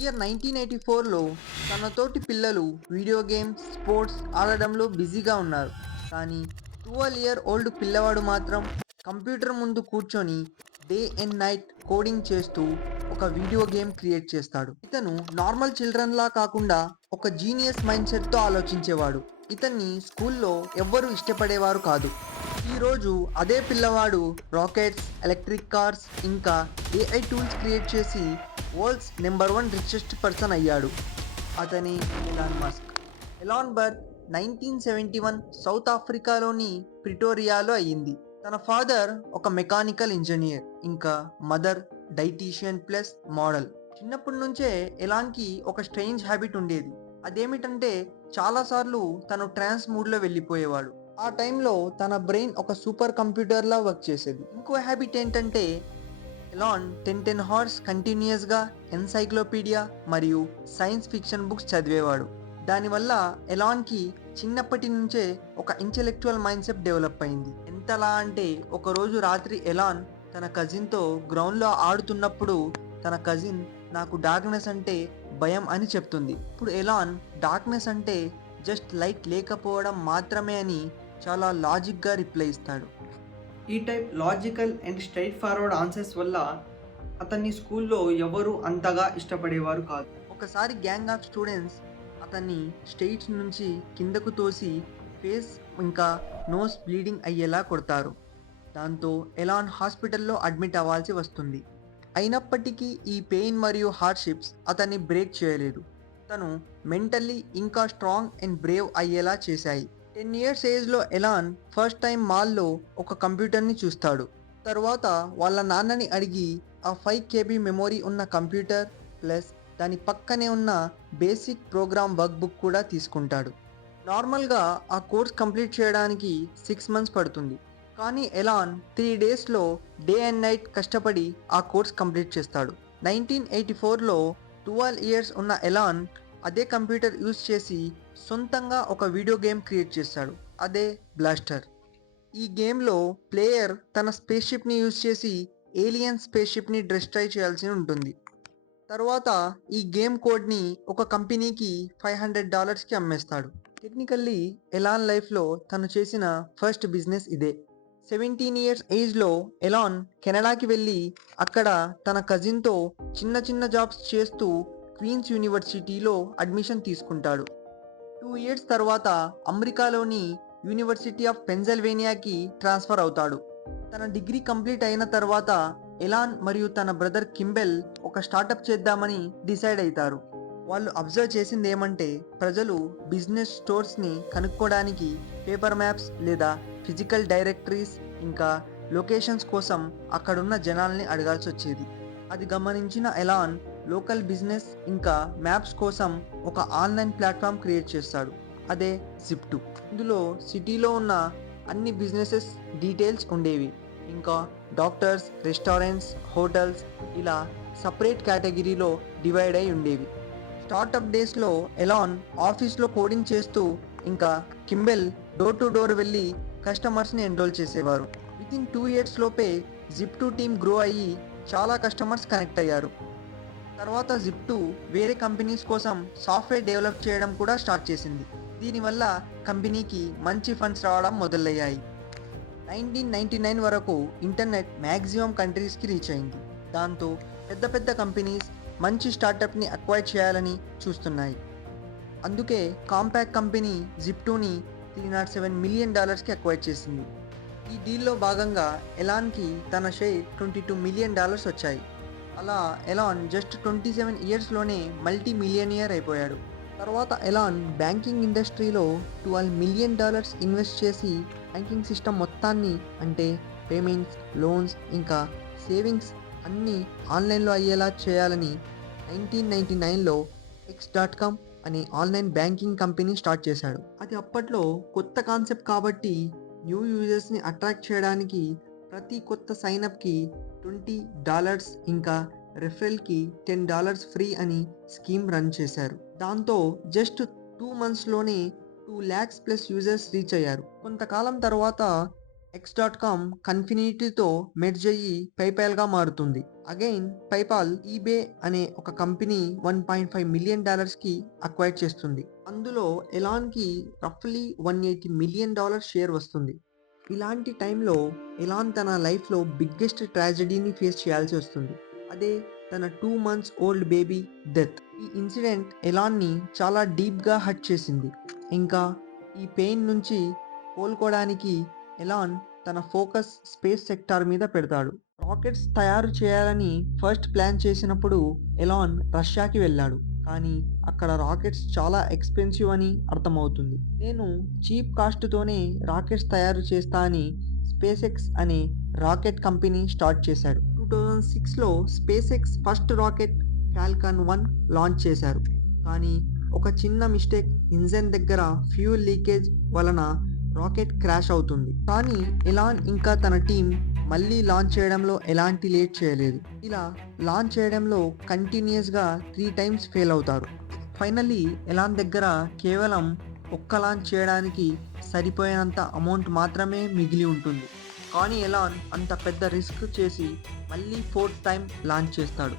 Year 1984లో తన తోటి పిల్లలు వీడియో గేమ్స్, స్పోర్ట్స్ ఆడడంలో బిజీగా ఉన్నారు. కానీ 12 ఇయర్ ఓల్డ్ పిల్లవాడు మాత్రం కంప్యూటర్ ముందు కూర్చొని డే అండ్ నైట్ కోడింగ్ చేస్తూ ఒక వీడియో గేమ్ క్రియేట్ చేస్తాడు. ఇతను నార్మల్ చిల్డ్రన్‌లా కాకుండా ఒక జీనియస్ మైండ్‌సెట్‌తో ఆలోచించేవాడు. ఇతన్ని స్కూల్లో ఎవ్వరూ ఇష్టపడేవారు కాదు. ఈరోజు అదే పిల్లవాడు రాకెట్స్, ఎలక్ట్రిక్ కార్స్ ఇంకా ఏఐ టూల్స్ క్రియేట్ చేసి వరల్డ్స్ నెంబర్ 1 రిచెస్ట్ పర్సన్ అయ్యాడు. అతనే Elon Musk. Elon birth 1971 south ఆఫ్రికాలోని ప్రిటోరియాలో అయ్యింది. తన ఫాదర్ ఒక మెకానికల్ ఇంజనీర్, ఇంకా మదర్ డైటీషియన్ ప్లస్ మోడల్. చిన్నప్పటి నుంచే ఎలాన్కి ఒక స్ట్రేంజ్ హ్యాబిట్ ఉండేది. అదేమిటంటే చాలాసార్లు తను ట్రాన్స్ మూడ్లో వెళ్ళిపోయేవాడు. ఆ టైంలో తన బ్రెయిన్ ఒక సూపర్ కంప్యూటర్లా వర్క్ చేసేది. ఇంకో హ్యాబిట్ ఏంటంటే ఎలాన్ 10 హార్స్ కంటిన్యూయస్గా ఎన్సైక్లోపీడియా మరియు సైన్స్ ఫిక్షన్ బుక్స్ చదివేవాడు. దానివల్ల ఎలాన్కి చిన్నప్పటి నుంచే ఒక ఇంటెలెక్చువల్ మైండ్ సెట్ డెవలప్ అయింది. ఎంతలా అంటే ఒకరోజు రాత్రి ఎలాన్ తన కజిన్తో గ్రౌండ్లో ఆడుతున్నప్పుడు తన కజిన్ నాకు డార్క్నెస్ అంటే భయం అని చెప్తుంది. ఇప్పుడు ఎలాన్ డార్క్నెస్ అంటే జస్ట్ లైట్ లేకపోవడం మాత్రమే అని చాలా లాజిక్గా రిప్లై ఇస్తాడు. ఈ type logical and straight forward answers వల్ల అతన్ని స్కూల్లో ఎవరు అంతగా ఇష్టపడేవారు కాదు. ఒకసారి గ్యాంగ్ ఆఫ్ స్టూడెంట్స్ అతన్ని స్టేజ్ నుంచి కిందకు తోసి ఫేస్ ఇంకా నోస్ బ్లీడింగ్ అయ్యేలా కొడతారు. దాంతో ఎలాన్ హాస్పిటల్లో అడ్మిట్ అవ్వాల్సి వస్తుంది. అయినప్పటికీ ఈ పెయిన్ మరియు హార్డ్షిప్స్ అతన్ని బ్రేక్ చేయలేదు. తను మెంటల్లీ ఇంకా స్ట్రాంగ్ అండ్ బ్రేవ్ అయ్యేలా చేశాయి. 10 ఇయర్స్ ఏజ్లో ఎలాన్ ఫస్ట్ టైం మాల్లో ఒక కంప్యూటర్ని చూస్తాడు. తరువాత వాళ్ళ నాన్నని అడిగి ఆ 5 KB మెమొరీ ఉన్న కంప్యూటర్ ప్లస్ దాని పక్కనే ఉన్న బేసిక్ ప్రోగ్రామ్ వర్క్ బుక్ కూడా తీసుకుంటాడు. నార్మల్గా ఆ కోర్స్ కంప్లీట్ చేయడానికి 6 మంత్స్ పడుతుంది. కానీ ఎలాన్ 3 డేస్లో డే అండ్ నైట్ కష్టపడి ఆ కోర్స్ కంప్లీట్ చేస్తాడు. 1984లో 12 ఇయర్స్ ఉన్న ఎలాన్ అదే కంప్యూటర్ యూజ్ చేసి సొంతంగా ఒక వీడియో గేమ్ క్రియేట్ చేశాడు. అదే బ్లాస్టర్. ఈ గేమ్లో ప్లేయర్ తన స్పేస్ షిప్ని యూజ్ చేసి ఏలియన్ స్పేస్ షిప్ని డిస్ట్రాయ్ చేయాల్సి ఉంటుంది. తర్వాత ఈ గేమ్ కోడ్ని ఒక కంపెనీకి $500కి అమ్మేస్తాడు. టెక్నికల్లీ ఎలాన్ లైఫ్లో తను చేసిన ఫస్ట్ బిజినెస్ ఇదే. 17 ఇయర్స్ ఏజ్లో ఎలాన్ కెనడాకి వెళ్ళి అక్కడ తన కజిన్తో చిన్న చిన్న జాబ్స్ చేస్తూ క్వీన్స్ యూనివర్సిటీలో అడ్మిషన్ తీసుకుంటాడు. 2 ఇయర్స్ తర్వాత అమెరికాలోని యూనివర్సిటీ ఆఫ్ పెన్సిల్వేనియాకి ట్రాన్స్ఫర్ అవుతాడు. తన డిగ్రీ కంప్లీట్ అయిన తర్వాత ఎలాన్ మరియు తన బ్రదర్ కింబెల్ ఒక స్టార్టప్ చేద్దామని డిసైడ్ అవుతారు. వాళ్ళు అబ్జర్వ్ చేసింది ఏమంటే ప్రజలు బిజినెస్ స్టోర్స్ని కనుక్కోవడానికి పేపర్ మ్యాప్స్ లేదా ఫిజికల్ డైరెక్టరీస్ ఇంకా లొకేషన్స్ కోసం అక్కడున్న జనాల్ని అడగాల్సి వచ్చేది. అది గమనించిన ఎలాన్ లోకల్ బిజినెస్ ఇంకా మ్యాప్స్ కోసం ఒక ఆన్లైన్ ప్లాట్ఫామ్ క్రియేట్ చేస్తాడు. అదే జిప్టూ. ఇందులో సిటీలో ఉన్న అన్ని బిజినెసెస్ డీటెయిల్స్ ఉండేవి. ఇంకా డాక్టర్స్, రెస్టారెంట్స్, హోటల్స్ ఇలా సపరేట్ కేటగిరీలో డివైడ్ అయి ఉండేవి. స్టార్టప్ డేస్లో ఎలాన్ ఆఫీస్లో కోడింగ్ చేస్తూ ఇంకా కింబెల్ డోర్ టు డోర్ వెళ్ళి కస్టమర్స్ని ఎన్రోల్ చేసేవారు. వితిన్ 2 ఇయర్స్ లోపే జిప్టూ టీమ్ గ్రో అయ్యి చాలా కస్టమర్స్ కనెక్ట్ అయ్యారు. తర్వాత జిప్టూ వేరే కంపెనీస్ కోసం సాఫ్ట్వేర్ డెవలప్ చేయడం కూడా స్టార్ట్ చేసింది. దీనివల్ల కంపెనీకి మంచి ఫండ్స్ రావడం మొదలయ్యాయి. 1999 వరకు ఇంటర్నెట్ మ్యాక్సిమం కంట్రీస్కి రీచ్ అయింది. దాంతో పెద్ద పెద్ద కంపెనీస్ మంచి స్టార్టప్ని అక్వైర్ చేయాలని చూస్తున్నాయి. అందుకే కాంపాక్ట్ కంపెనీ జిప్టూని $307 మిలియన్ అక్వైర్ చేసింది. ఈ డీల్లో భాగంగా ఎలాన్కి తన షేర్ $22 మిలియన్ వచ్చాయి. అలా ఎలాన్ జస్ట్ 27 ఇయర్స్లోనే మల్టీ మిలియనియర్ అయిపోయాడు. తర్వాత ఎలాన్ బ్యాంకింగ్ ఇండస్ట్రీలో $12 మిలియన్ ఇన్వెస్ట్ చేసి బ్యాంకింగ్ సిస్టమ్ మొత్తాన్ని అంటే పేమెంట్స్, లోన్స్ ఇంకా సేవింగ్స్ అన్నీ ఆన్లైన్లో అయ్యేలా చేయాలని 1999లో X.com అనే ఆన్లైన్ బ్యాంకింగ్ కంపెనీ స్టార్ట్ చేశాడు. అది అప్పట్లో కొత్త కాన్సెప్ట్ కాబట్టి న్యూ యూజర్స్ని అట్రాక్ట్ చేయడానికి ప్రతి కొత్త సైనప్కి $20 ఇంకా రెఫరల్కి $10 ఫ్రీ అని స్కీమ్ రన్ చేశారు. దాంతో just 2 మంత్స్లోనే 2 lakhs plus users reach అయ్యారు. కొంతకాలం తర్వాత X.com కన్ఫినిటీతో మెర్జ్ అయ్యి పేపాల్గా మారుతుంది. అగైన్ పేపాల్ ఈబే అనే ఒక కంపెనీ $1.5 మిలియన్ కి అక్వైర్ చేస్తుంది. అందులో ఎలాన్కి రఫ్లీ $180 మిలియన్ షేర్ వస్తుంది. ఇలాంటి టైంలో ఎలాన్ తన లైఫ్లో బిగ్గెస్ట్ ట్రాజడీని ఫేస్ చేయాల్సి వస్తుంది. అదే తన 2 months ఓల్డ్ బేబీ డెత్. ఈ ఇన్సిడెంట్ ఎలాన్ని చాలా డీప్గా హర్ట్ చేసింది. ఇంకా ఈ పెయిన్ నుంచి కోలుకోవడానికి ఎలాన్ తన ఫోకస్ స్పేస్ సెక్టార్ మీద పెడతాడు. రాకెట్స్ తయారు చేయాలని ఫస్ట్ ప్లాన్ చేసినప్పుడు ఎలాన్ రష్యాకి వెళ్ళాడు. కానీ అక్కడ రాకెట్స్ చాలా ఎక్స్పెన్సివ్ అని అర్థమవుతుంది. నేను చీప్ కాస్ట్తోనే రాకెట్స్ తయారు చేస్తా అని స్పేస్ ఎక్స్ అనే రాకెట్ కంపెనీ స్టార్ట్ చేశాడు. 2006లో SpaceX first rocket Falcon 1 launch చేశారు. కానీ ఒక చిన్న మిస్టేక్, ఇంజన్ దగ్గర ఫ్యూయల్ లీకేజ్ వలన రాకెట్ క్రాష్ అవుతుంది. కానీ ఎలాన్ ఇంకా తన టీం మళ్ళీ లాంచ్ చేయడంలో ఎలాంటి లేట్ చేయలేదు. ఇలా లాంచ్ చేయడంలో కంటిన్యూస్గా 3 times ఫెయిల్ అవుతారు. ఫైనల్లీ ఎలాన్ దగ్గర కేవలం ఒక్క లాంచ్ చేయడానికి సరిపోయేంత అమౌంట్ మాత్రమే మిగిలి ఉంటుంది. కానీ ఎలాన్ అంత పెద్ద రిస్క్ చేసి మళ్ళీ 4th time లాంచ్ చేస్తాడు.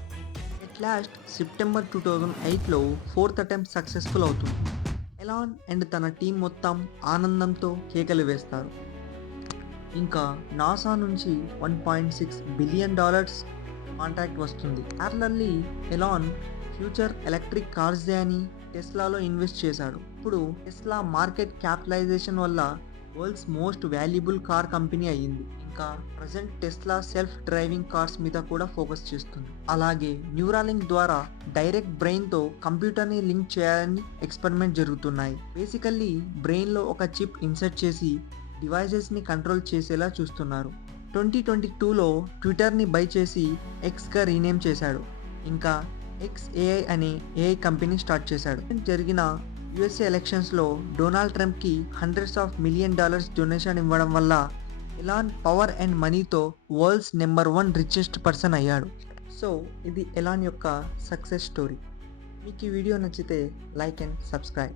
ఎట్ లాస్ట్ సెప్టెంబర్ 2008లో 4th attempt సక్సెస్ఫుల్ అవుతుంది. ఎలాన్ అండ్ తన టీం మొత్తం ఆనందంతో కేకలు వేస్తారు. ఇంకా నాసా నుంచి $1.6 బిలియన్ కాంట్రాక్ట్ వస్తుంది. ప్యారలల్లీ ఎలాన్ ఫ్యూచర్ ఎలక్ట్రిక్ కార్స్దే అని టెస్లాలో ఇన్వెస్ట్ చేశాడు. ఇప్పుడు టెస్లా మార్కెట్ క్యాపిటలైజేషన్ వల్ల world's most valuable car company అయ్యింది. ఇంకా present Tesla self driving cars మీద కూడా ఫోకస్ చేస్తుంది. అలాగే న్యూరాలింక్ ద్వారా డైరెక్ట్ బ్రెయిన్తో కంప్యూటర్ని లింక్ చేయాలని ఎక్స్పెరిమెంట్ జరుగుతున్నాయి. బేసికల్లీ బ్రెయిన్లో ఒక చిప్ ఇన్సర్ట్ చేసి డివైజెస్ని కంట్రోల్ చేసేలా చూస్తున్నారు. 2022లో ట్విట్టర్ని బై చేసి ఎక్స్గా రీనేమ్ చేశాడు. ఇంకా XAI అనే ఏఐ కంపెనీ స్టార్ట్ చేశాడు. జరిగిన USA ఎలక్షన్స్లో డొనాల్డ్ ట్రంప్కి $100s of million డొనేషన్ ఇవ్వడం వల్ల ఎలాన్ పవర్ అండ్ మనీతో వరల్డ్స్ నెంబర్ 1 రిచెస్ట్ పర్సన్ అయ్యాడు. సో ఇది ఎలాన్ యొక్క సక్సెస్ స్టోరీ. మీకు ఈ వీడియో నచ్చితే లైక్ అండ్ సబ్స్క్రైబ్.